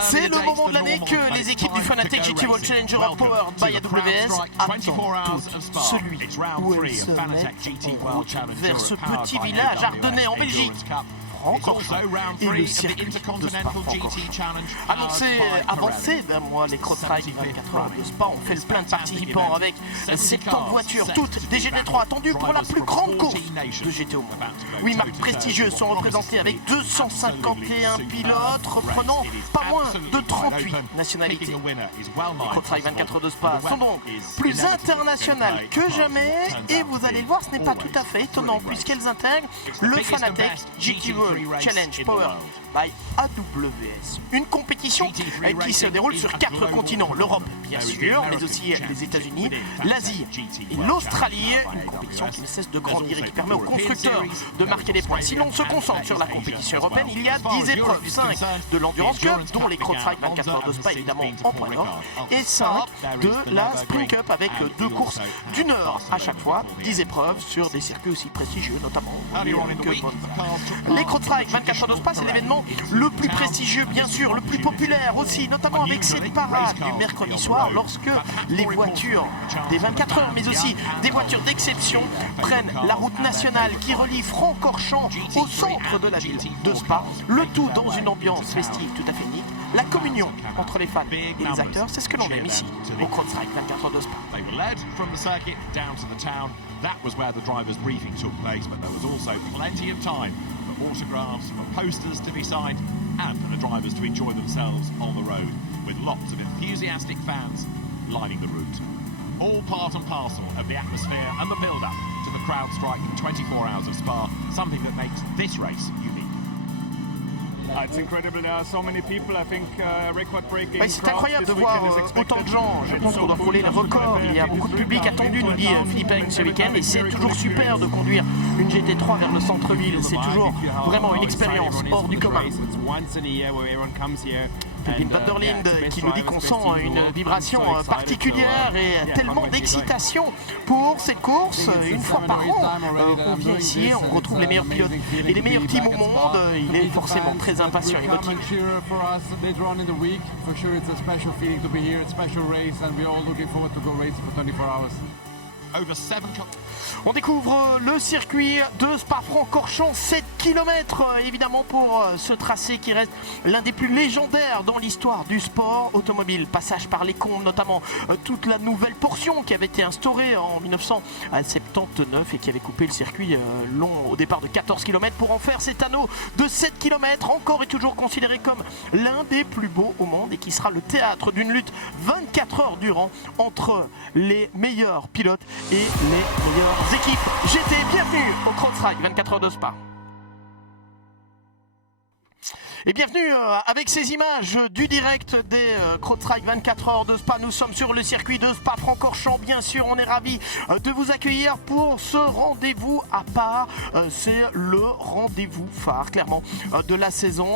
C'est le moment de l'année que les équipes du Fanatec GT World Challenge Europe Powered by AWS attendent toutes. Celui où elles se mettent en route vers ce petit village ardennais en Belgique. Francorchamps et le circuit de Spa-Francorchamps. Avancé d'un mois, les Crossride 24 heures de Spa ont fait le plein de participants avec 70 voitures, toutes des GT3 attendues pour la plus grande course de GT au monde. 8 marques prestigieuses sont représentées avec 251 pilotes reprenant pas moins de 38 nationalités. Les Crossride 24 heures de Spa sont donc plus internationales que jamais et vous allez le voir, ce n'est pas tout à fait étonnant puisqu'elles intègrent le Fanatec GT World Challenge Powered by AWS. Une compétition qui se déroule sur 4 continents. L'Europe, bien sûr, mais aussi les États-Unis, l'Asie et l'Australie. Une compétition qui ne cesse de grandir et qui permet aux constructeurs de marquer des points. Si l'on se concentre sur la compétition européenne, il y a 10 épreuves. 5 de l'Endurance Cup, dont les Crossride 24 heures de Spa, évidemment, en point d'or, et 5 de la Sprint Cup avec 2 courses d'1 heure à chaque fois. 10 épreuves sur des circuits aussi prestigieux, notamment les Crossride 24 heures de Spa, c'est l'événement le plus prestigieux, bien sûr, le plus populaire aussi, notamment avec cette parade du mercredi soir lorsque les voitures des 24 heures, mais aussi des voitures d'exception prennent la route nationale qui relie Francorchamps au centre de la ville de Spa, le tout dans une ambiance festive tout à fait unique. La communion entre les fans et les acteurs, c'est ce que l'on aime ici au Crossride 24 heures de Spa. That was where the driver's briefing took place, but there was also plenty of time for autographs, for posters to be signed, and for the drivers to enjoy themselves on the road, with lots of enthusiastic fans lining the route. All part and parcel of the atmosphere and the build-up to the CrowdStrike 24 Hours of Spa, something that makes this race unique. C'est incroyable de voir autant de gens. Je pense qu'on doit frôler le record. Il y a beaucoup de public attendu, nous dit Philippe Heng ce week-end. Et c'est toujours super de conduire une GT3 vers le centre-ville. C'est toujours vraiment une expérience hors du commun. Pépine van der Linde qui nous dit qu'on sent une vibration particulière et tellement d'excitation pour cette course. Une fois par an, on vient ici, on retrouve les meilleurs pilotes et les meilleurs teams au monde. Il est forcément très impatient et motivé. On découvre le circuit de Spa-Francorchamps, 7 km évidemment pour ce tracé qui reste l'un des plus légendaires dans l'histoire du sport automobile. Passage par les Combes, notamment toute la nouvelle portion qui avait été instaurée en 1979 et qui avait coupé le circuit long au départ de 14 km pour en faire cet anneau de 7 km, encore et toujours considéré comme l'un des plus beaux au monde et qui sera le théâtre d'une lutte 24 heures durant entre les meilleurs pilotes et les meilleures équipes GT. Bienvenue au Crossride 24 heures de Spa. Et bienvenue avec ces images du direct des Crossride 24 heures de Spa. Nous sommes sur le circuit de Spa-Francorchamps. Bien sûr, on est ravis de vous accueillir pour ce rendez-vous à part. C'est le rendez-vous phare, clairement, de la saison.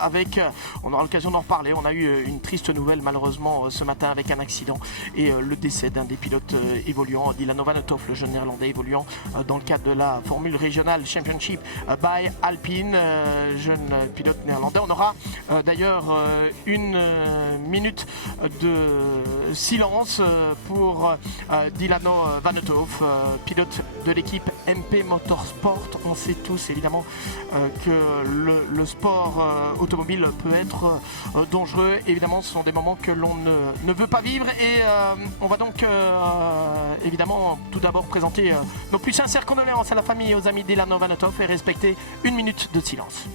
Avec, on aura l'occasion d'en reparler. On a eu une triste nouvelle, malheureusement, ce matin avec un accident et le décès d'un des pilotes évoluants, Dylan Vanethoff, le jeune néerlandais évoluant dans le cadre de la Formule Régionale Championship by Alpine, jeune pilote néerlandais. On aura d'ailleurs une minute de silence pour Dylan Vanethoff, pilote de l'équipe MP Motorsport. On sait tous évidemment que le sport automobile peut être dangereux. Évidemment, ce sont des moments que l'on ne veut pas vivre et on va donc évidemment tout d'abord présenter nos plus sincères condoléances à la famille et aux amis d'Dylan Vanethoff et respecter une minute de silence.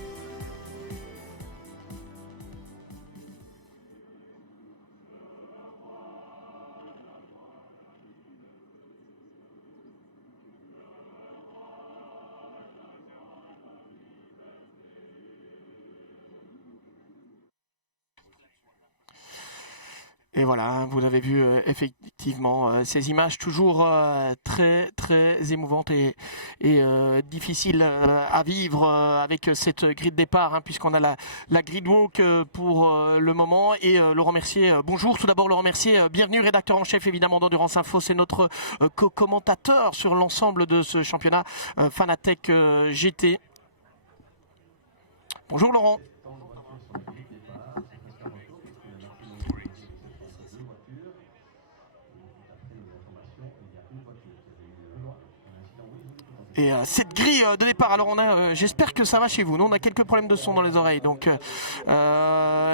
Et voilà, vous avez vu effectivement ces images toujours très très émouvantes et difficiles à vivre avec cette grille de départ, puisqu'on a la grid walk pour le moment et le remercier. Bonjour, tout d'abord le remercier. Bienvenue, rédacteur en chef évidemment d'Endurance Info, c'est notre co-commentateur sur l'ensemble de ce championnat Fanatec GT. Bonjour Laurent. Et cette grille de départ, alors j'espère que ça va chez vous. Nous, on a quelques problèmes de son dans les oreilles, donc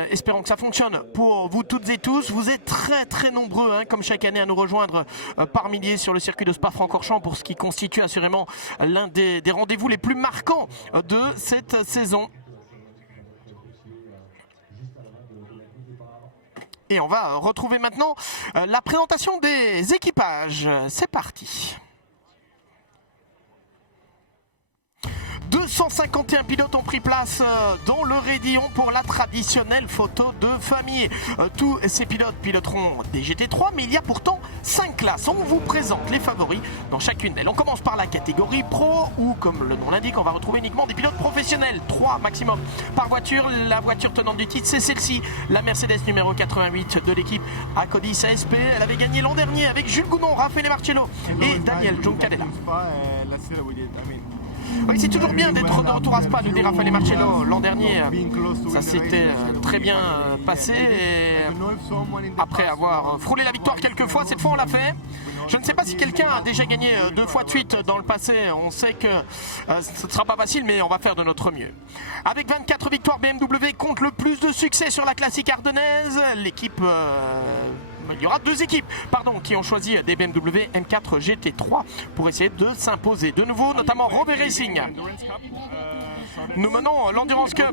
espérons que ça fonctionne pour vous toutes et tous. Vous êtes très très nombreux, hein, comme chaque année, à nous rejoindre par milliers sur le circuit de Spa-Francorchamps pour ce qui constitue assurément l'un des rendez-vous les plus marquants de cette saison. Et on va retrouver maintenant la présentation des équipages. C'est parti. 251 pilotes ont pris place dans le raidillon pour la traditionnelle photo de famille. Tous ces pilotes piloteront des GT3, mais il y a pourtant 5 classes. On vous présente les favoris dans chacune d'elles. On commence par la catégorie Pro, où, comme le nom l'indique, on va retrouver uniquement des pilotes professionnels. 3 maximum par voiture. La voiture tenante du titre, c'est celle-ci, la Mercedes numéro 88 de l'équipe Akkodis ASP. Elle avait gagné l'an dernier avec Jules Gounon, Raffaele Marcello et Daniel Giuncadella. Oui, c'est toujours bien d'être de retour à Spa, nous dit Raffaele Marcello. L'an dernier, ça s'était très bien passé. Et après avoir frôlé la victoire quelques fois, cette fois on l'a fait. Je ne sais pas si quelqu'un a déjà gagné 2 fois de suite dans le passé. On sait que ce ne sera pas facile, mais on va faire de notre mieux. Avec 24 victoires, BMW compte le plus de succès sur la classique ardennaise. L'équipe... il y aura 2 équipes qui ont choisi des BMW M4 GT3 pour essayer de s'imposer de nouveau, notamment Rover Racing. Nous menons l'Endurance Cup.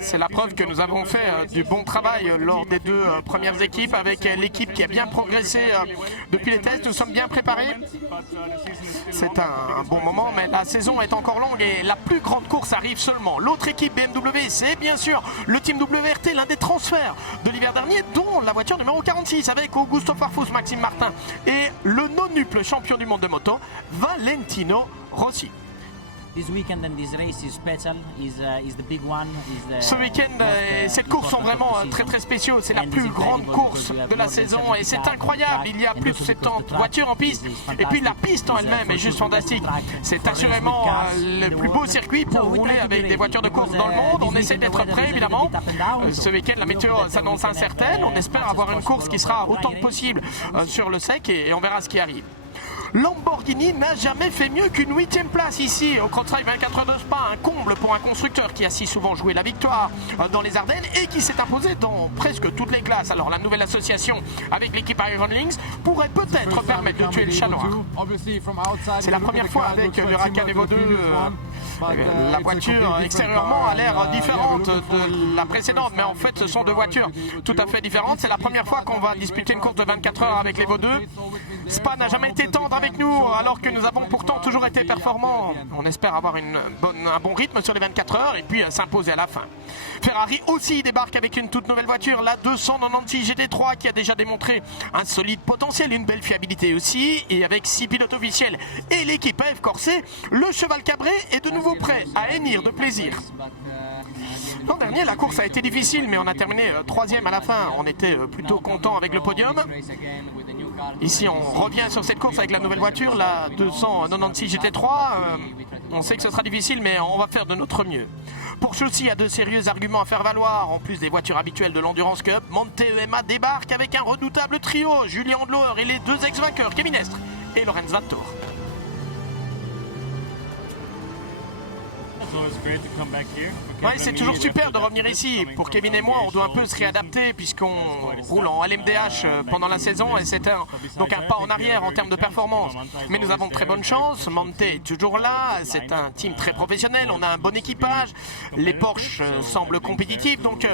C'est la preuve que nous avons fait du bon travail lors des 2 premières équipes avec l'équipe qui a bien progressé depuis les tests. Nous sommes bien préparés. C'est un bon moment, mais la saison est encore longue et la plus grande course arrive seulement. L'autre équipe BMW, c'est bien sûr le team WRT, l'un des transferts de l'hiver dernier, dont la voiture numéro 46 avec Augusto Farfus, Maxime Martin et le nonuple champion du monde de moto, Valentino Rossi. Ce week-end et cette course sont vraiment très très spéciaux. C'est la plus grande course de la saison et c'est incroyable. Il y a plus de 70 voitures en piste et puis la piste en elle-même est juste fantastique. C'est assurément le plus beau circuit pour rouler avec des voitures de course dans le monde. On essaie d'être prêt évidemment. Ce week-end la météo s'annonce incertaine. On espère avoir une course qui sera autant que possible sur le sec et on verra ce qui arrive. Lamborghini n'a jamais fait mieux qu'une 8e place ici au Cross-Trail 24 heures de Spa, un comble pour un constructeur qui a si souvent joué la victoire dans les Ardennes et qui s'est imposé dans presque toutes les classes. Alors la nouvelle association avec l'équipe Iron Lynx pourrait peut-être permettre de tuer le chat noir. C'est la première fois avec le Huracan Evo 2. La voiture extérieurement a l'air différente de la précédente, mais en fait ce sont 2 voitures tout à fait différentes. C'est la première fois qu'on va disputer une course de 24 heures avec l'Evo 2. Spa n'a jamais été tendre avec nous, alors que nous avons pourtant toujours été performants. On espère avoir un bon rythme sur les 24 heures et puis s'imposer à la fin. Ferrari aussi débarque avec une toute nouvelle voiture, la 296 GT3, qui a déjà démontré un solide potentiel, une belle fiabilité aussi. Et avec 6 pilotes officiels et l'équipe AF Corset, le cheval cabré est de nouveau prêt à hennir de plaisir. L'an dernier, la course a été difficile, mais on a terminé 3e à la fin. On était plutôt content avec le podium. Ici, on revient sur cette course avec la nouvelle voiture, la 296 GT3. On sait que ce sera difficile, mais on va faire de notre mieux. Porsche aussi a de sérieux arguments à faire valoir. En plus des voitures habituelles de l'Endurance Cup, Monte EMA débarque avec un redoutable trio. Julien Andlauer et les 2 ex-vainqueurs, Kevin Estre et Lorenz Vanthoor. Ouais, c'est toujours super de revenir ici. Pour Kevin et moi, on doit un peu se réadapter puisqu'on roule en LMDH pendant la saison et c'est donc un pas en arrière en termes de performance. Mais nous avons de très bonne chance. Monte est toujours là. C'est un team très professionnel. On a un bon équipage. Les Porsche semblent compétitifs. Donc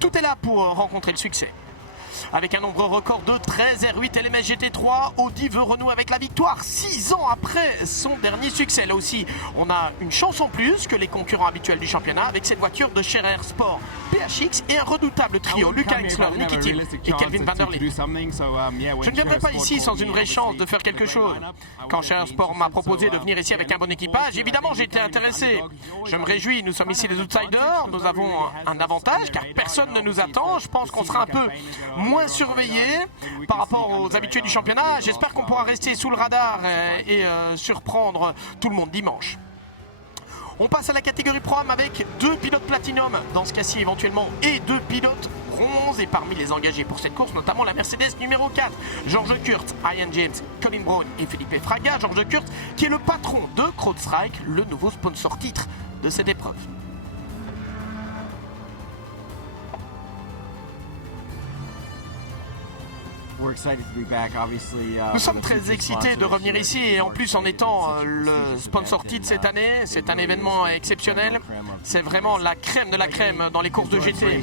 tout est là pour rencontrer le succès. Avec un nombre record de 13 R8 LMS GT3, Audi veut renouer avec la victoire 6 ans après son dernier succès. Là aussi, on a une chance en plus que les concurrents habituels du championnat avec cette voiture de Scherer Sport PHX et un redoutable trio, Lucas Hexler, Niki Thiel et Kelvin van der Lee. Je ne viendrai pas ici sans une vraie chance de faire quelque chose. Quand Scherer Sport m'a proposé de venir ici avec un bon équipage, évidemment j'ai été intéressé. Je me réjouis, nous sommes ici les outsiders, nous avons un avantage car personne ne nous attend. Je pense qu'on sera un peu moins surveillé par rapport aux habitués du championnat. J'espère qu'on pourra rester sous le radar et surprendre tout le monde dimanche. On passe à la catégorie Pro-Am avec 2 pilotes Platinum dans ce cas-ci éventuellement et 2 pilotes bronze. Et parmi les engagés pour cette course, notamment la Mercedes numéro 4, George Kurtz, Ian James, Colin Brown et Felipe Fraga. George Kurtz qui est le patron de CrowdStrike, le nouveau sponsor titre de cette épreuve. Nous sommes très excités de revenir ici et en plus en étant le sponsor titre cette année, c'est un événement exceptionnel. C'est vraiment la crème de la crème dans les courses de GT.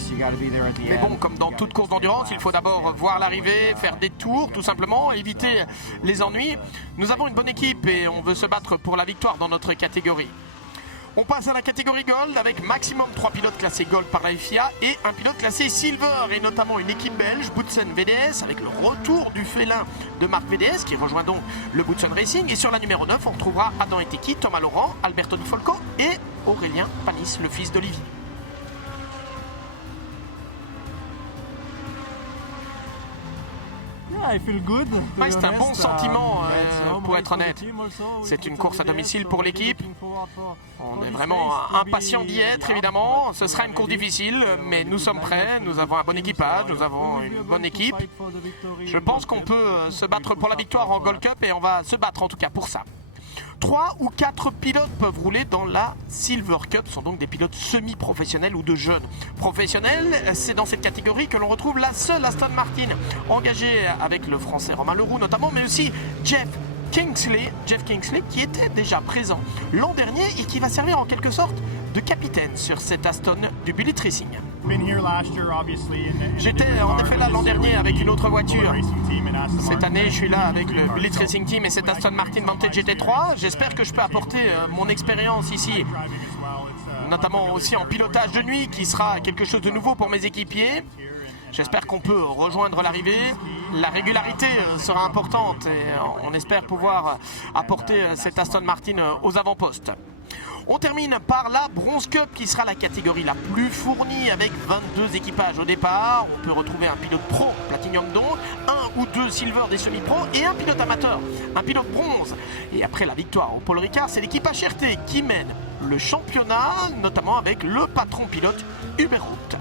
Mais bon, comme dans toute course d'endurance, il faut d'abord voir l'arrivée, faire des tours tout simplement, éviter les ennuis. Nous avons une bonne équipe et on veut se battre pour la victoire dans notre catégorie. On passe à la catégorie Gold avec maximum 3 pilotes classés Gold par la FIA et un pilote classé Silver et notamment une équipe belge, Boutsen VDS, avec le retour du félin de Marc VDS qui rejoint donc le Boutsen Racing. Et sur la numéro 9, on retrouvera Adam Eteki, Thomas Laurent, Alberto Di Folco et Aurélien Panis, le fils d'Olivier. C'est un bon sentiment pour être honnête. C'est une course à domicile pour l'équipe. On est vraiment impatient d'y être évidemment. Ce sera une course difficile mais nous sommes prêts. Nous avons un bon équipage, nous avons une bonne équipe. Je pense qu'on peut se battre pour la victoire en Gold Cup et on va se battre en tout cas pour ça. 3 ou 4 pilotes peuvent rouler dans la Silver Cup, ce sont donc des pilotes semi-professionnels ou de jeunes. Professionnels, c'est dans cette catégorie que l'on retrouve la seule Aston Martin engagée avec le français Romain Leroux notamment, mais aussi Jeff Kingsley qui était déjà présent l'an dernier et qui va servir en quelque sorte de capitaine sur cette Aston du Bullitt Racing. J'étais en effet là l'an dernier avec une autre voiture. Cette année, je suis là avec le Bullitt Racing Team et cette Aston Martin Vantage GT3. J'espère que je peux apporter mon expérience ici, notamment aussi en pilotage de nuit, qui sera quelque chose de nouveau pour mes équipiers. J'espère qu'on peut rejoindre l'arrivée. La régularité sera importante et on espère pouvoir apporter cette Aston Martin aux avant-postes. On termine par la Bronze Cup qui sera la catégorie la plus fournie avec 22 équipages au départ. On peut retrouver un pilote pro, Platinum donc, un ou deux Silver des semi-pro et un pilote amateur, un pilote bronze. Et après la victoire au Paul Ricard, c'est l'équipe HRT qui mène le championnat, notamment avec le patron pilote Hubert Rout.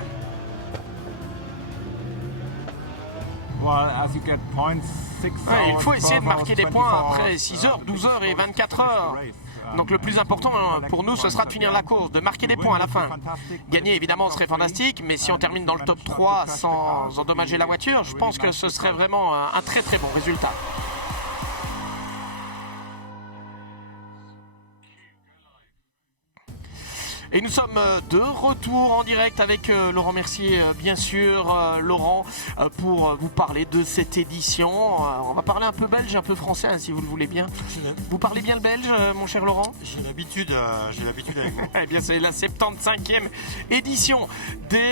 Il faut essayer de marquer des points après 6 heures, 12 heures et 24 heures. Donc le plus important pour nous, ce sera de finir la course, de marquer des points à la fin. Gagner évidemment serait fantastique, mais si on termine dans le top 3 sans endommager la voiture, je pense que ce serait vraiment un très très bon résultat. Et nous sommes de retour en direct avec Laurent Mercier, bien sûr, Laurent, pour vous parler de cette édition. On va parler un peu belge, un peu français, hein, si vous le voulez bien. Vous parlez bien le belge, mon cher Laurent? J'ai l'habitude avec vous. Eh bien, c'est la 75e édition des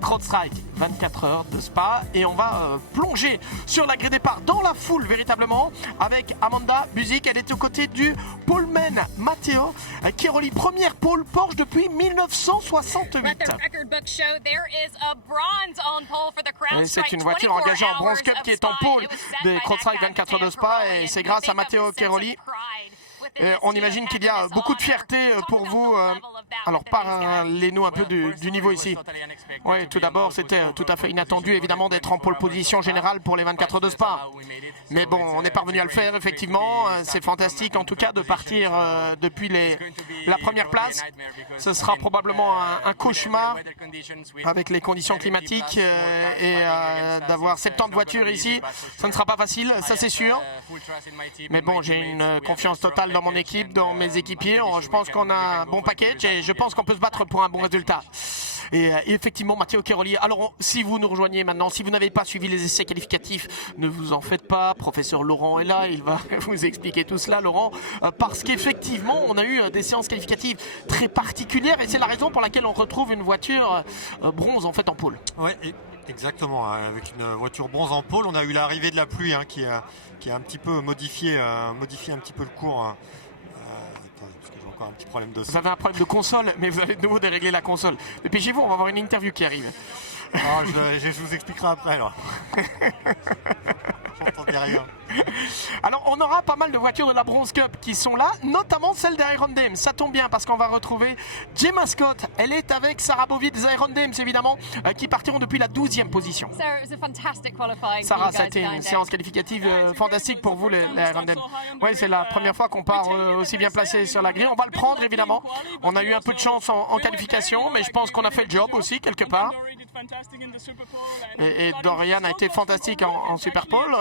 CrowdStrike 24 heures de Spa. Et on va plonger sur la grille départ dans la foule, véritablement, avec Amanda Buzik. Elle est aux côtés du poleman Matteo Cheroli, première pole Porsche depuis 1968. C'est une voiture engagée en Bronze Cup qui est en pole des CrowdStrike 24 heures de Spa et c'est grâce à Matteo Cheroli. On imagine qu'il y a beaucoup de fierté pour vous. Alors parlez-nous un peu du niveau ici. Oui, tout d'abord, c'était tout à fait inattendu évidemment d'être en pole position générale pour les 24 heures de Spa. Mais bon, on est parvenu à le faire effectivement. C'est fantastique en tout cas de partir depuis la première place. Ce sera probablement un cauchemar avec les conditions climatiques et d'avoir 70 voitures ici. Ça ne sera pas facile, ça c'est sûr. Mais bon, j'ai une confiance totale dans mon équipe, dans mes équipiers. Je pense qu'on a un bon package et je pense qu'on peut se battre pour un bon résultat. Et effectivement, Matteo Cheroli, alors si vous nous rejoignez maintenant, si vous n'avez pas suivi les essais qualificatifs, ne vous en faites pas. Professeur Laurent est là, il va vous expliquer tout cela, Laurent, parce qu'effectivement, on a eu des séances qualificatives très particulières et c'est la raison pour laquelle on retrouve une voiture bronze en fait en pôle. Ouais, exactement. Avec une voiture bronze en pôle, on a eu l'arrivée de la pluie qui a un petit peu modifié un petit peu le cours. Un petit problème de son. Vous avez un problème de console, mais vous allez de nouveau dérégler la console. Dépêchez-vous, on va avoir une interview qui arrive. Je vous expliquerai après alors. J'entendais rien. Alors, on aura pas mal de voitures de la Bronze Cup qui sont là, notamment celle d'Iron Dames. Ça tombe bien parce qu'on va retrouver Gemma Scott. Elle est avec Sarah Bovic des Iron Dames, évidemment, qui partiront depuis la 12e position. Sarah, ça a été une séance qualificative fantastique pour vous, les Iron Dames. Oui, c'est la première fois qu'on part aussi bien placé sur la grille. On va le prendre, évidemment. On a eu un peu de chance en qualification, mais je pense qu'on a fait le job aussi, quelque part. Et Dorian a été fantastique en Super Pole.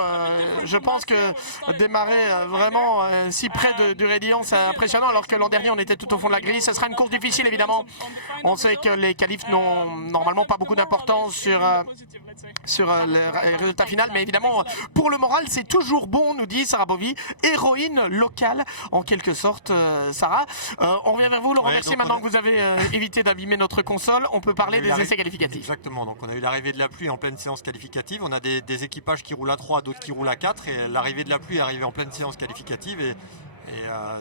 Je pense que démarrer vraiment si près du raidillon, c'est impressionnant, alors que l'an dernier on était tout au fond de la grille. Ce sera une course difficile, évidemment. On sait que les qualifs n'ont normalement pas beaucoup d'importance sur le résultat final, mais évidemment pour le moral c'est toujours bon, nous dit Sarah Bovy, héroïne locale en quelque sorte. Sarah, on revient vers vous, le remercier maintenant que vous avez évité d'abîmer notre console. On peut parler des essais qualificatifs. Exactement, donc on a eu l'arrivée de la pluie en pleine séance qualificative, on a des équipages qui roulent à 3, d'autres qui roulent à 4, et l'arrivée de la pluie est arrivée en pleine séance qualificative, et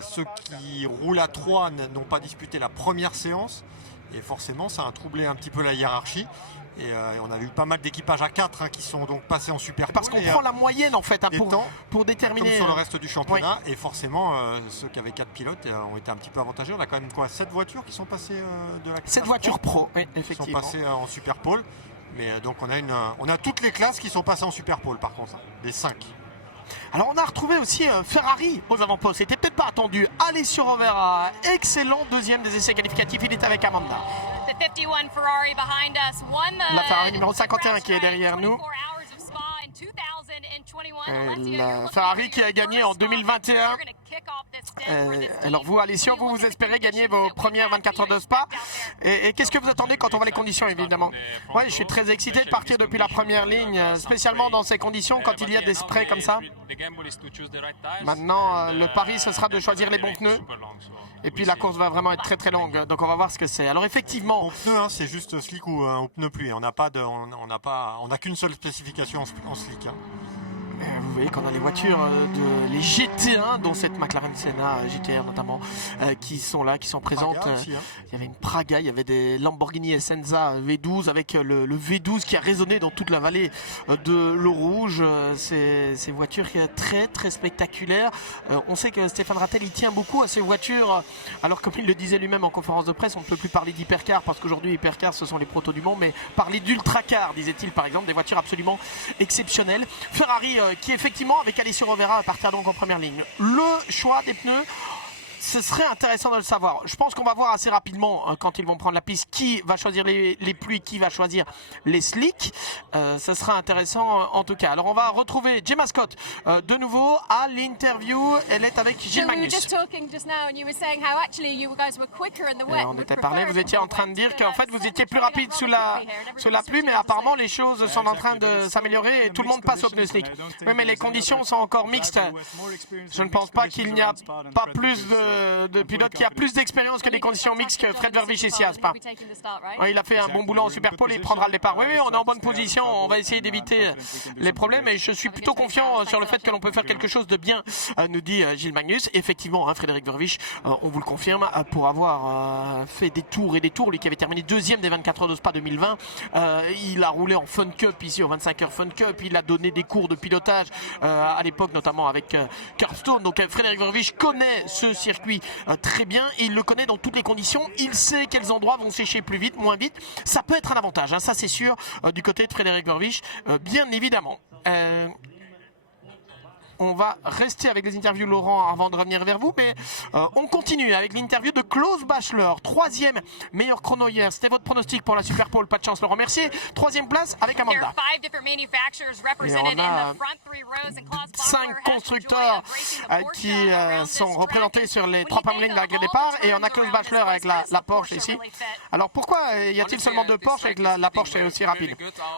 ceux qui roulent à 3 n'ont pas disputé la première séance, et forcément ça a troublé un petit peu la hiérarchie. Et on a eu pas mal d'équipages à 4 qui sont donc passés en Super Pole. Parce qu'on prend la moyenne en fait pour déterminer. Comme sur le reste du championnat. Oui. Et forcément, ceux qui avaient 4 pilotes ont été un petit peu avantagés. On a quand même 7 voitures qui sont passées de la classe 7 voitures pro, oui, effectivement. Qui sont passées en Super Pole. Mais donc on a toutes les classes qui sont passées en Super Pole par contre, des 5. Alors on a retrouvé aussi Ferrari aux avant-postes. C'était peut-être pas attendu. Alessio Rovera, excellent deuxième des essais qualificatifs. Il est avec Amanda. La Ferrari numéro 51 qui est derrière nous. La Ferrari qui a gagné en 2021. Alors vous, Alessio, vous espérez gagner vos premières 24 heures de Spa. Et qu'est-ce que vous attendez quand on voit les conditions, évidemment? Oui, je suis très excité de partir depuis la première ligne, spécialement dans ces conditions, quand il y a des sprays comme ça. Maintenant, le pari, ce sera de choisir les bons pneus. Et puis la course va vraiment être très très longue, donc on va voir ce que c'est. Alors effectivement, mon pneu, c'est juste slick ou pneu pluie. On n'a qu'une seule spécification en slick. Vous voyez qu'on a les voitures les GT1, dont cette McLaren Senna GTR notamment, qui sont là, qui sont présentes. Aussi, il y avait une Praga, il y avait des Lamborghini Essenza V12 avec le V12 qui a résonné dans toute la vallée de l'eau rouge. Ces voitures très très spectaculaires. On sait que Stéphane Rattel il tient beaucoup à ces voitures, alors comme il le disait lui-même en conférence de presse, on ne peut plus parler d'hypercar parce qu'aujourd'hui hypercar ce sont les protos du monde, mais parler d'ultracar, disait-il par exemple, des voitures absolument exceptionnelles. Ferrari qui effectivement avec Alessio Rovera va partir donc en première ligne. Le choix des pneus, ce serait intéressant de le savoir. Je pense qu'on va voir assez rapidement quand ils vont prendre la piste qui va choisir les pluies, qui va choisir les slicks. Ce sera intéressant en tout cas. Alors on va retrouver Gemma Scott de nouveau à l'interview. Elle est avec Gilles Magnus. On était parlé, vous étiez en train de dire qu'en fait vous étiez plus rapide sous la pluie, mais apparemment les choses sont en train de s'améliorer et tout le monde passe au pneu slick. Oui, mais les conditions sont encore mixtes. Je ne pense pas qu'il n'y a pas plus de pilote qui a plus d'expérience que des conditions mixtes que Fred Vervisch ici à Spa. Ouais, il a fait un bon boulot en Super Pole et il prendra le départ. Oui, on est en bonne position, on va essayer d'éviter les problèmes et je suis plutôt confiant sur le fait que l'on peut faire quelque chose de bien, nous dit Gilles Magnus. Effectivement, Frédéric Vervisch, on vous le confirme, pour avoir fait des tours et des tours, lui qui avait terminé deuxième des 24 heures de Spa 2020, il a roulé en Fun Cup ici au 25 heures Fun Cup, il a donné des cours de pilotage à l'époque notamment avec Curbstone. Donc Frédéric Vervisch connaît ce circuit très bien, il le connaît dans toutes les conditions, il sait quels endroits vont sécher plus vite, moins vite. Ça peut être un avantage, ça c'est sûr, du côté de Frédéric Vervisch, bien évidemment. On va rester avec les interviews Laurent avant de revenir vers vous, mais on continue avec l'interview de Klaus Bachler, troisième meilleur chrono hier. C'était votre pronostic pour la Super Pole, pas de chance Laurent Mercier. Troisième place avec Amanda. Et on a 5 constructeurs qui sont représentés sur les 3 premières lignes de la grille départ, et on a Klaus Bachler avec la Porsche ici. Alors pourquoi y a-t-il seulement 2 Porsche et que la Porsche est aussi rapide?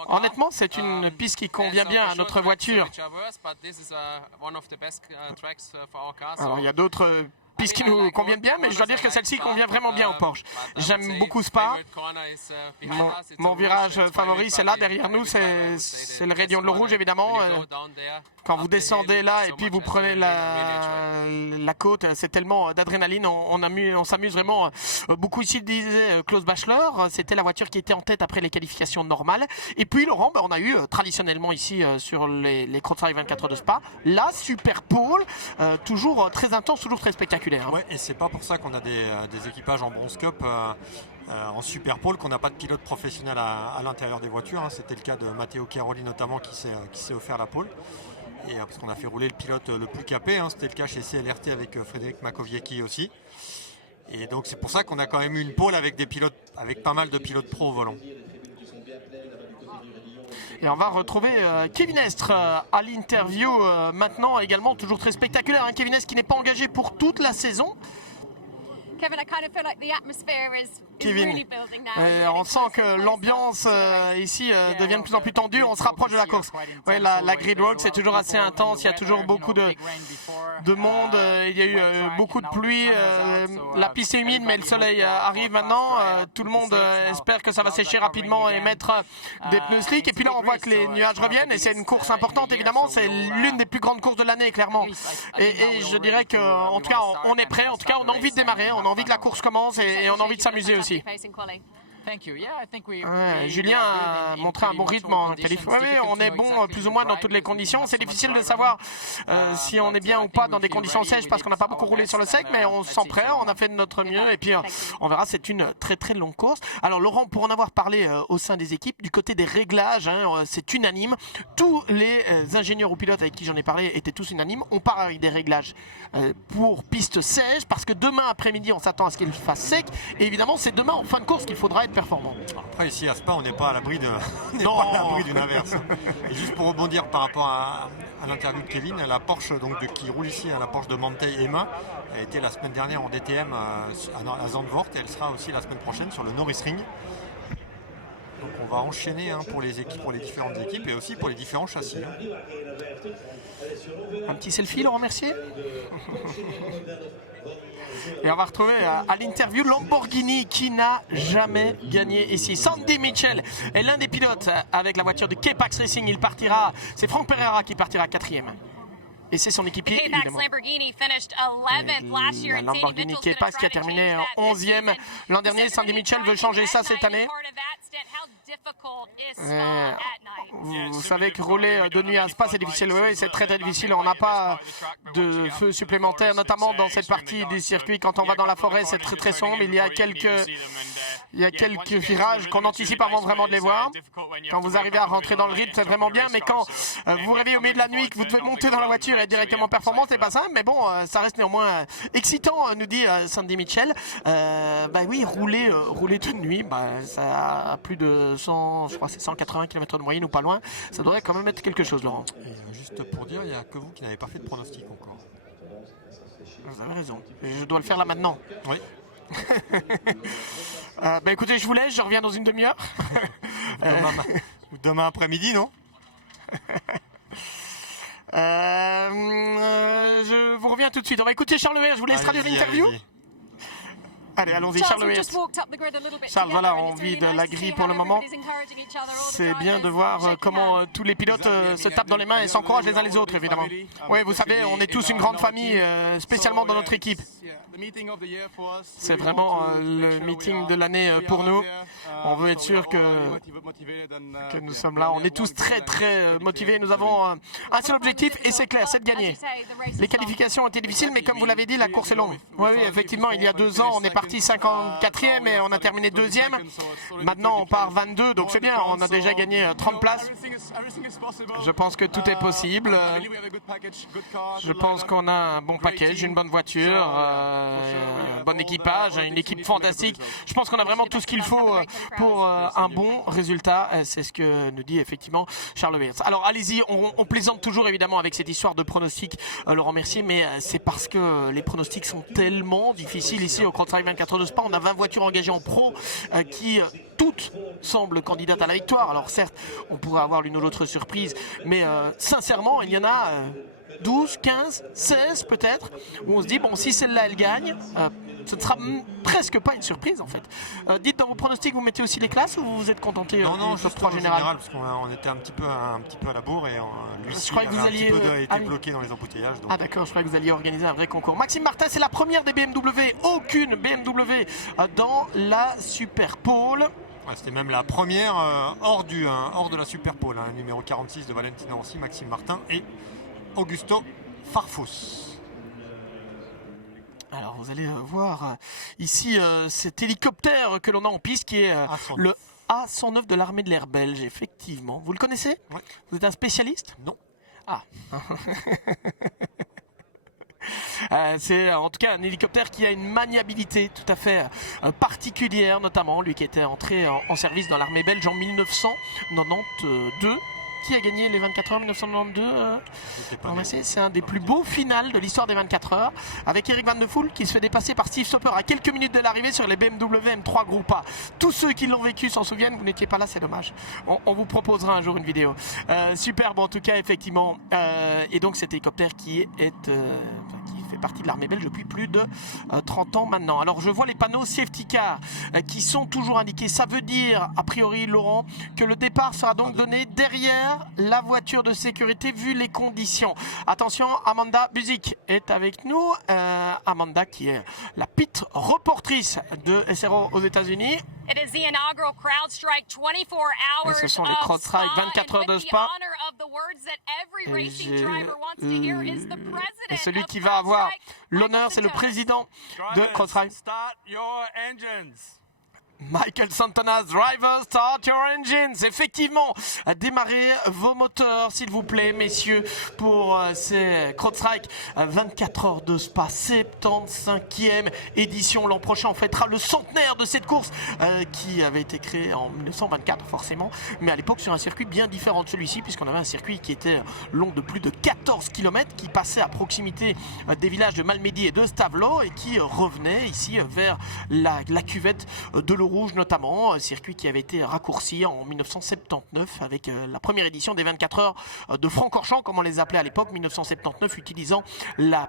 Honnêtement, c'est une piste qui convient bien à notre voiture. Alors il y a d'autres pistes qui nous conviennent bien, mais je dois dire que celle-ci convient vraiment bien au Porsche. J'aime beaucoup Spa. Mon virage favori, c'est là, derrière nous, c'est le rayon de l'eau rouge, évidemment. Quand vous descendez là et puis vous prenez la côte, c'est tellement d'adrénaline. On s'amuse vraiment beaucoup ici, disait Klaus Bachler. C'était la voiture qui était en tête après les qualifications normales. Et puis, Laurent, on a eu traditionnellement ici sur les Crossfire 24 heures de Spa, la Super Pole, toujours très intense, toujours très spectaculaire. Ouais, et c'est pas pour ça qu'on a des équipages en Bronze Cup en Super Pole, qu'on n'a pas de pilote professionnel à l'intérieur des voitures. C'était le cas de Matteo Chiaroli notamment qui s'est offert la pole. Et parce qu'on a fait rouler le pilote le plus capé, c'était le cas chez CLRT avec Frédéric Makowiecki aussi. Et donc c'est pour ça qu'on a quand même eu une pole avec pas mal de pilotes pro au volant. Et on va retrouver Kevin Estre à l'interview maintenant, également toujours très spectaculaire. Kevin Estre qui n'est pas engagé pour toute la saison. Kevin, on sent que l'ambiance ici devient de plus en plus tendue, on se rapproche de la course. Ouais, la grid road, c'est toujours assez intense, il y a toujours beaucoup de monde, il y a eu beaucoup de pluie, la piste est humide mais le soleil arrive maintenant, tout le monde espère que ça va sécher rapidement et mettre des pneus slick, et puis là on voit que les nuages reviennent et c'est une course importante évidemment, c'est l'une des plus grandes courses de l'année clairement, et je dirais qu'en tout cas on est prêt, en tout cas on a envie de démarrer, on a envie que la course commence et on a envie de s'amuser aussi. Julien a montré un bon rythme en qualif. On est bon plus ou moins dans toutes les conditions. C'est difficile de savoir si on est bien ou pas dans des conditions sèches parce qu'on n'a pas beaucoup roulé sur le sec, mais on se sent prêt, on a fait de notre mieux et puis on verra, c'est une très très longue course. Alors Laurent, pour en avoir parlé au sein des équipes, du côté des réglages, c'est unanime. Tous les ingénieurs ou pilotes avec qui j'en ai parlé étaient tous unanimes. On part avec des réglages pour piste sèche parce que demain après-midi on s'attend à ce qu'il fasse sec et évidemment c'est demain en fin de course qu'il faudra être performant. Après ici à Spa on n'est pas à l'abri d'une averse. Et juste pour rebondir par rapport à l'interview de Kevin, la Porsche qui roule ici, la Porsche de Mantei Emma, a été la semaine dernière en DTM à Zandvoort et elle sera aussi la semaine prochaine sur le Norris Ring. Donc on va enchaîner pour les différentes équipes et aussi pour les différents châssis. Un petit selfie, Laurent Mercier. Et on va retrouver à l'interview Lamborghini qui n'a jamais gagné ici. Sandy Mitchell est l'un des pilotes avec la voiture de K-Pax Racing. C'est Franck Pereira qui partira 4e. Et c'est son équipier, évidemment. La Lamborghini K-Pax qui a terminé en 11e l'an dernier. Sandy Mitchell veut changer ça cette année. Vous savez que rouler de nuit à Spa c'est difficile, oui, c'est très très difficile, on n'a pas de feu supplémentaire, notamment dans cette partie du circuit, quand on va dans la forêt c'est très très sombre, il y a quelques virages qu'on anticipe avant vraiment de les voir, quand vous arrivez à rentrer dans le rythme c'est vraiment bien, mais quand vous vous réveillez au milieu de la nuit, que vous devez monter dans la voiture et être directement performant, c'est pas simple, mais bon, ça reste néanmoins excitant, nous dit Sandy Mitchell. Oui, rouler de nuit, ça a plus de 100, je crois c'est 180 km de moyenne ou pas loin, ça devrait quand même être quelque chose, Laurent. Et juste pour dire, il n'y a que vous qui n'avez pas fait de pronostic encore. Vous avez raison, je dois le faire là maintenant. Oui. Écoutez, je vous laisse, je reviens dans une demi-heure. Demain après-midi, non? Je vous reviens tout de suite. On va écouter Charles Weir, je vous laisse traduire l'interview. Allez, allons-y, Charles Weir. Charles, voilà, on vide la grille pour le moment. C'est bien de voir comment tous les pilotes se tapent dans les mains et s'encouragent les uns les autres, évidemment. Oui, vous savez, on est tous une grande famille, spécialement dans notre équipe. C'est vraiment le meeting de l'année pour nous. On veut être sûr que nous sommes là. On est tous très très motivés. Nous avons un seul objectif et c'est clair, c'est de gagner. Les qualifications ont été difficiles, mais comme vous l'avez dit, la course est longue. Oui, effectivement, il y a 2 ans, on est parti 54e et on a terminé 2e. Maintenant, on part 22, donc c'est bien. On a déjà gagné 30 places. Je pense que tout est possible. Je pense qu'on a un bon package, une bonne voiture, un bon équipage, une équipe fantastique. Je pense qu'on a vraiment tout ce qu'il faut pour un bon résultat. C'est ce que nous dit effectivement Charles Weir. Alors allez-y, on plaisante toujours évidemment avec cette histoire de pronostics, Laurent Mercier, mais c'est parce que les pronostics sont tellement difficiles ici au Crossfire 24 heures de Spa. On a 20 voitures engagées en pro qui toutes semblent candidates à la victoire. Alors certes, on pourrait avoir l'une ou l'autre surprise, mais sincèrement, il y en a 12, 15, 16 peut-être, où on se dit, bon, si celle-là, elle gagne, ce ne sera presque pas une surprise en fait. Dites dans vos pronostics, vous mettez aussi les classes ou vous vous êtes contenté Non, du top top 3 général parce qu'on était un petit peu à la bourre et lui je crois que vous alliez été bloqué dans les embouteillages. Donc. Ah d'accord, je crois que vous alliez organiser un vrai concours. Maxime Martin, c'est la première des BMW, aucune BMW dans la Super Pole. Ouais, c'était même la première hors de la Super Pole, numéro 46 de Valentino Rossi, Maxime Martin et Augusto Farfus. Alors vous allez voir ici cet hélicoptère que l'on a en piste qui est le A109 de l'armée de l'air belge, effectivement. Vous le connaissez? Ouais. Vous êtes un spécialiste? Non. Ah. C'est en tout cas un hélicoptère qui a une maniabilité tout à fait particulière, notamment lui qui était entré en service dans l'armée belge en 1992. Qui a gagné les 24 heures 1992 c'est un des plus beaux finales de l'histoire des 24 heures, avec Eric Van de Poel qui se fait dépasser par Steve Stopper à quelques minutes de l'arrivée sur les BMW M3 Groupe A. Tous ceux qui l'ont vécu s'en souviennent, vous n'étiez pas là, c'est dommage. On vous proposera un jour une vidéo. Superbe en tout cas, effectivement. Et donc cet hélicoptère qui fait partie de l'armée belge depuis plus de 30 ans maintenant. Alors je vois les panneaux safety car qui sont toujours indiqués. Ça veut dire, a priori Laurent, que le départ sera donc donné derrière la voiture de sécurité vu les conditions. Attention, Amanda Buzik est avec nous. Amanda qui est la pit reportrice de SRO aux États-Unis. It is the inaugural CrowdStrike 24 hours et ce sont les CrowdStrike 24 heures de Spa. Et celui qui va avoir l'honneur, c'est le président de CrowdStrike. Michael Santana, driver, start your engines. Effectivement, démarrez vos moteurs, s'il vous plaît, messieurs, pour ces CrowdStrike 24 heures de Spa, 75e édition. L'an prochain, on fêtera le centenaire de cette course qui avait été créée en 1924, forcément, mais à l'époque sur un circuit bien différent de celui-ci, puisqu'on avait un circuit qui était long de plus de 14 km, qui passait à proximité des villages de Malmedy et de Stavelot et qui revenait ici vers la cuvette de l'eau rouge notamment, un circuit qui avait été raccourci en 1979 avec la première édition des 24 heures de Francorchamps, comme on les appelait à l'époque, 1979, utilisant la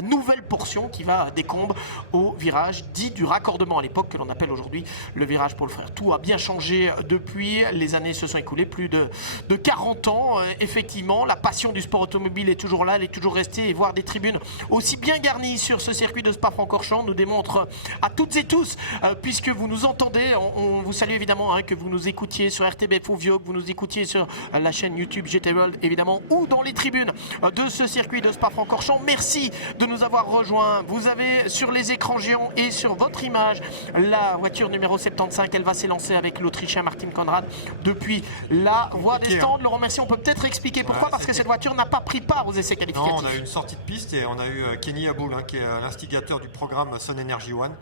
nouvelle portion qui va des Combes au virage dit du raccordement à l'époque, que l'on appelle aujourd'hui le virage Paul Frère. Tout a bien changé depuis, les années se sont écoulées, plus de 40 ans. Effectivement, la passion du sport automobile est toujours là, elle est toujours restée, et voir des tribunes aussi bien garnies sur ce circuit de Spa-Francorchamps nous démontre à toutes et tous, puisque vous nous entendez, on vous salue évidemment, que vous nous écoutiez sur RTBF Ovio, que vous nous écoutiez sur la chaîne YouTube GT World évidemment, ou dans les tribunes de ce circuit de Spa-Francorchamps. Merci de nous avoir rejoints. Vous avez sur les écrans géants et sur votre image la voiture numéro 75. Elle va s'élancer avec l'Autrichien Martin Conrad depuis la voie des stands. Laurent, merci. On peut peut-être expliquer pourquoi, parce que cette voiture n'a pas pris part aux essais qualificatifs. Non, on a eu une sortie de piste et on a eu Kenny Aboul, qui est l'instigateur du programme Sun Energy One,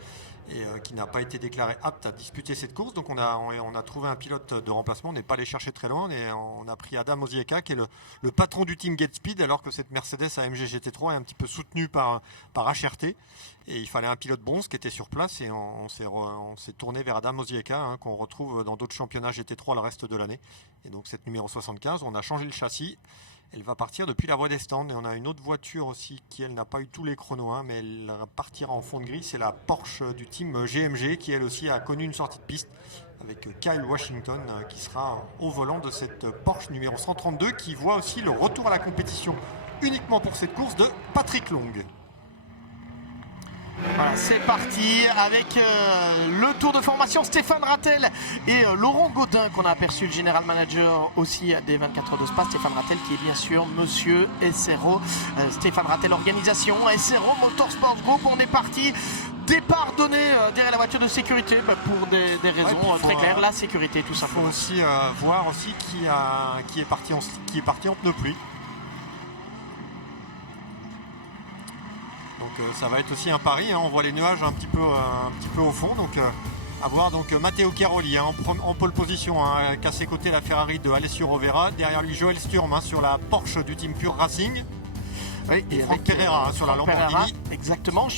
et qui n'a pas été déclaré apte à disputer cette course. Donc on a trouvé un pilote de remplacement, on n'est pas allé chercher très loin, et on a pris Adam Ozieka qui est le patron du team GetSpeed, alors que cette Mercedes AMG GT3 est un petit peu soutenue par HRT, et il fallait un pilote bronze qui était sur place, et on s'est tourné vers Adam Ozieka, qu'on retrouve dans d'autres championnats GT3 le reste de l'année. Et donc cette numéro 75, on a changé le châssis. Elle va partir depuis la voie des stands, et on a une autre voiture aussi qui, elle, n'a pas eu tous les chronos, mais elle partira en fond de grille. C'est la Porsche du team GMG qui, elle aussi, a connu une sortie de piste avec Kyle Washington qui sera au volant de cette Porsche numéro 132, qui voit aussi le retour à la compétition uniquement pour cette course de Patrick Long. Voilà, c'est parti avec le tour de formation. Stéphane Rattel et Laurent Gaudin, qu'on a aperçu, le général manager aussi des 24 heures de Spa. Stéphane Rattel qui est bien sûr monsieur SRO. Stéphane Rattel, organisation SRO Motorsport Group. On est parti. Départ donné derrière la voiture de sécurité pour des raisons très claires, la sécurité tout simplement. Il faut aussi voir aussi qui est parti en pneu pluie. Donc ça va être aussi un pari, on voit les nuages un petit peu au fond, donc à voir. Donc Matteo Chiaroli en pole position, qu'à ses côtés la Ferrari de Alessio Rovera, derrière lui Joel Sturm sur la Porsche du team Pure Racing, et Franck Pereira sur la Lamborghini, exactement,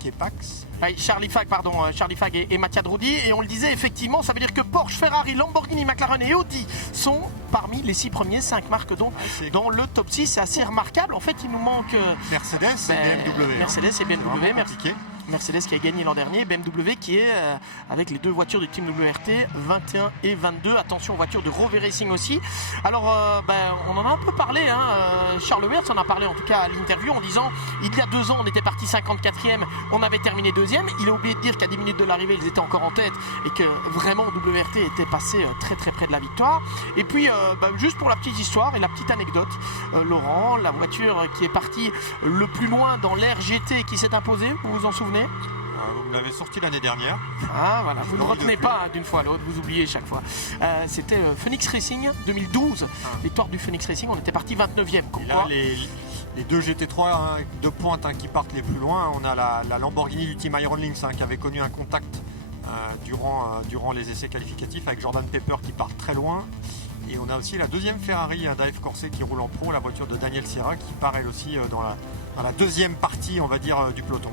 Kepax. Charlie Fag et Mattia Drudi, et on le disait effectivement, ça veut dire que Porsche, Ferrari, Lamborghini, McLaren et Audi sont parmi les 6 premiers, 5 marques donc dans le top 6. C'est assez remarquable. En fait, il nous manque Mercedes et BMW. Mercedes et BMW. Compliqué. Mercedes qui a gagné l'an dernier, BMW qui est avec les 2 voitures du team WRT 21 et 22. Attention, voiture de Rover Racing aussi. Alors on en a un peu parlé, Charles Weerts en a parlé en tout cas à l'interview en disant il y a 2 ans on était parti 54e, on avait terminé 2e. Il a oublié de dire qu'à 10 minutes de l'arrivée ils étaient encore en tête et que vraiment WRT était passé très très près de la victoire. Et puis juste pour la petite histoire et la petite anecdote, Laurent, la voiture qui est partie le plus loin dans l'ère GT qui s'est imposée, vous vous en souvenez? Vous me l'avez sorti l'année dernière. Ah voilà, vous ne retenez pas d'une fois à l'autre, vous oubliez chaque fois. C'était Phoenix Racing 2012, victoire du Phoenix Racing, on était parti 29e. Et là, les 2 GT3 de pointe qui partent les plus loin, on a la Lamborghini du team Iron Lynx qui avait connu un contact durant les essais qualificatifs avec Jordan Pepper qui part très loin. Et on a aussi la 2e Ferrari d'AF Corset qui roule en pro, la voiture de Daniel Sierra qui part elle aussi dans la 2e partie, on va dire, du peloton.